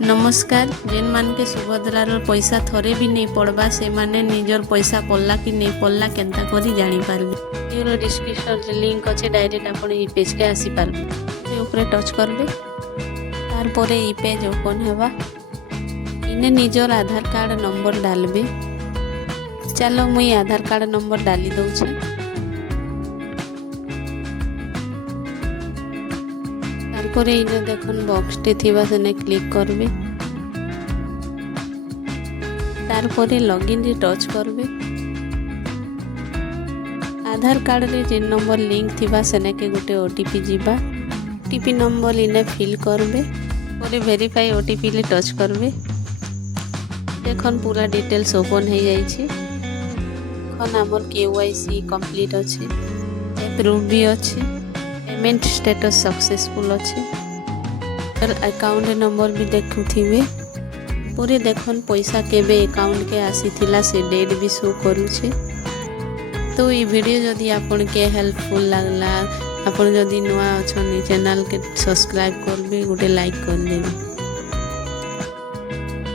नमस्कार। जेन मान के सुभद्रार पैसा थरे भी नहीं पड़वा से माने निजर पैसा पड़ला कि नहीं पड़ला केनता करी जानी पारबे। वीडियो डिस्क्रिप्शन रे लिंक अच्छे डायरेक्ट आपण ई पेज के आसी पारबे। से ऊपर टच करबे तार परे ई पेज ओपन हेबा। इने निजर आधार कार्ड नंबर डालबे। चलो मुई आधार कार्ड नंबर डाली दउछे। तारपरे इने देखन बॉक्स टे थिबा सेने क्लिक करबे। तारपरे लॉगिन रे टच करबे। आधार कार्ड रे जे नंबर लिंक थिबा सेने के गोटे ओटीपी जीबा। ओटीपी नंबर इने फिल करबे। परे वेरीफाई ओटीपी ले टच करबे। देखन पूरा डिटेल्स ओपन हो जाई छी। खन हमर केवाईसी कंप्लीट अछि। अप्रूव भी अछि। पेमेंट स्टेटस सक्सेसफुल अछि। अकाउंट नंबर भी देखुथिबे। पूरे देखन पैसा केबे अकाउंट के आसी थिला से डेट भी शो करूछे। तो ये वीडियो जदि आपन के हेल्पफुल लागला, आपन जदि नया अछन चैनल के सब्सक्राइब करबे, गोटे लाइक कर देबे।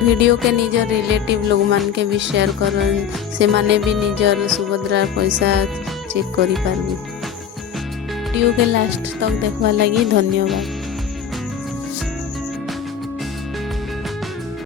वीडियो के निजर रिलेटिव लोग मान के भी शेयर करन, से माने भी निजर सुभद्रा पैसा चेक करि पारबे। वीडियो के लास्ट तक देखवा लगी धन्यवाद।